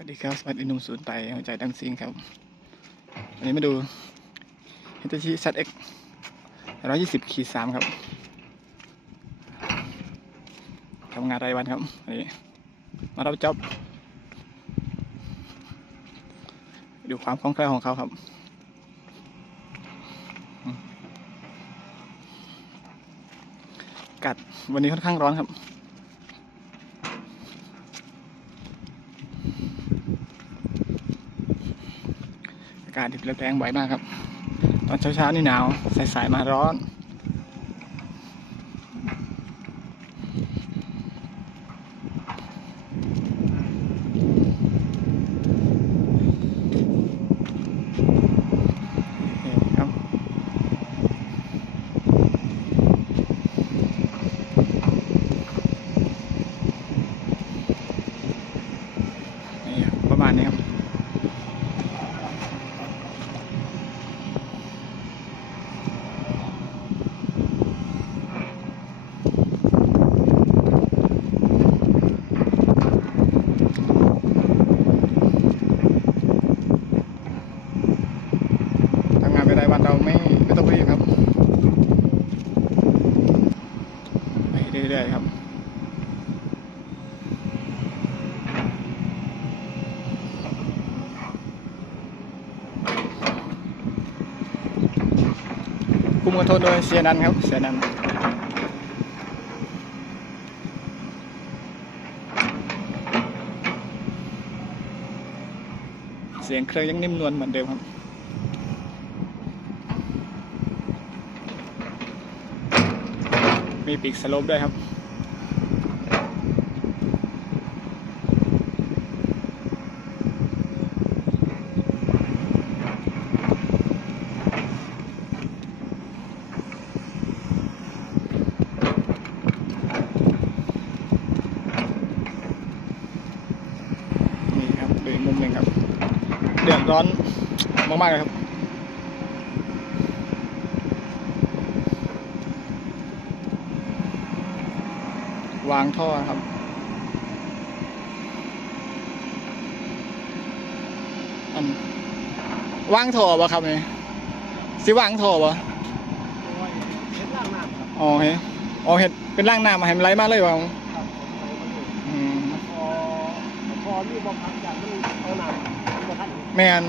วัสดีครับ สวัสดีหนุ่มศูนย์ไต่หัวใจดังซิงครับ วันนี้มาดูฮิตชิซัตเอ็กร้อยยี่สิบขีดสามครับ ทำงานรายวันครับวันนี้ มารับจ็อบ ดูความคล่องแคล่วของเขาครับกาศวันนี้ค่อนข้างร้อนครับากาศที่เปลี่ยนแปลงบ่อยมากครับ ตอนเช้าๆนี่หนาวสายๆมาร้อนนี่ครับประมาณนี้ครับ ทำงานเป็นรายวันเราไม่ไม่ต้องรีบครับไปเรื่อยๆครับ คุมกระโทษโดยเสียนันครับ เสียนันเสียงเครื่องยังนิ่มนวลเหมือนเดิมครับมีปีกสโลปด้วยครับ นี่ครับดูอีกมุมหนึ่งครับ เดือด ร้อนมากๆเลยครับวางท่อครับอันวางท่อบ่ครับนี่สิวางท่อบ่เห็นล่างน้ำครับอ๋อเฮ้อ๋อเห็ดเป็นร่างน้ำมาให้มันไหลมาเลยบ่ครับครับผมไปมาอยู่อืมพอพอมีบอพักจากมันเอาน้ำมาทัน แม่น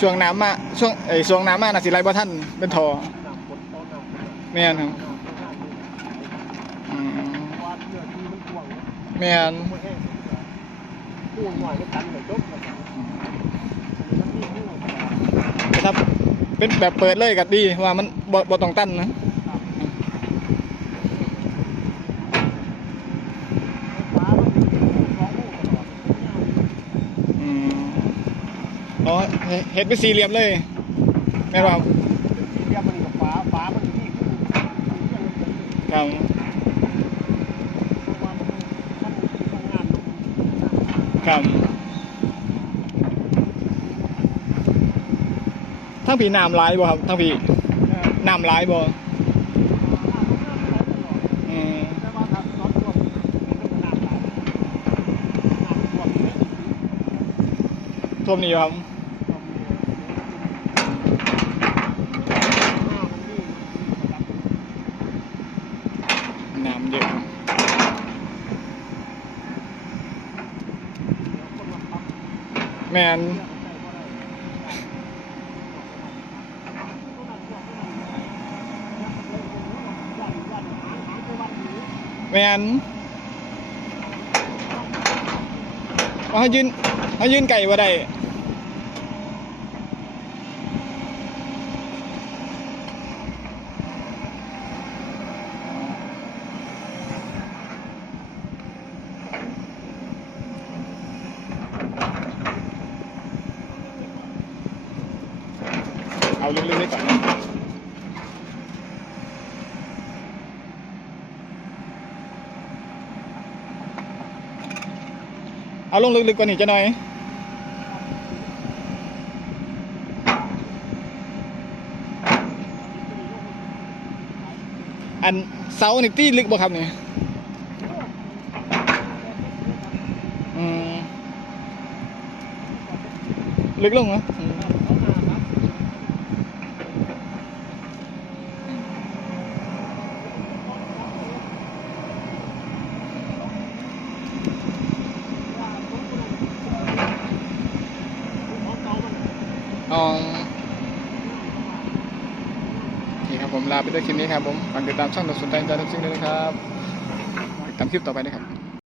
ช่วงน้ำมาช่วงไอ้ยช่วงน้ำมาน่ะสิไหลบ่ทันเป็นท่อน้ำฝนต้นน้ำแม่นครับน้ำข้างล่างนี่อืมว่าเนื้อที่มันกว้างแม่นไม่แห้งพูนหน่อยก็ตันเลยจบเลยมันมีหูแต่ถ้าเป็นแบบเปิดเลยก็ดีว่ามันบ่บ่ต้องตั้นนะ ฟ้ามันสองหูตลอด อืม อ๋อเฮ็ดเป็นสี่เหลี่ยมเลยแม่นบ่ครับเรียกมันกับฟ้าฟ้ามันที่ขึ้นครับว่ามันมันทำงานครับทั้งผีน้ำไลายบ่ครับทั้งผีน้ำไลายบ่อืมแต่ว่าถ้าน็อตรวมมันก็น้ำไหลน้ำรวมเลย ท่วมนี่ครับ น้ำเยอะแมนแมนว่าให้ยืนให้ยืนไก่บ่ได้เอาลึกๆไว้ก่อนนะ เอาลงลึกๆกว่านี้จะหน่อย อันเสานี่ตีลึกบ่ครับเนี่อืมลึกลงเหรออืม เขามาครับของเก่ามัน อ๋องนี่ครับผมลาไปด้วยคลิปนี้ครับผมฝากติดตามช่องดอกสนใจใจทุกสิ่งด้วยนะครับติดตามคลิปต่อไปนะครับ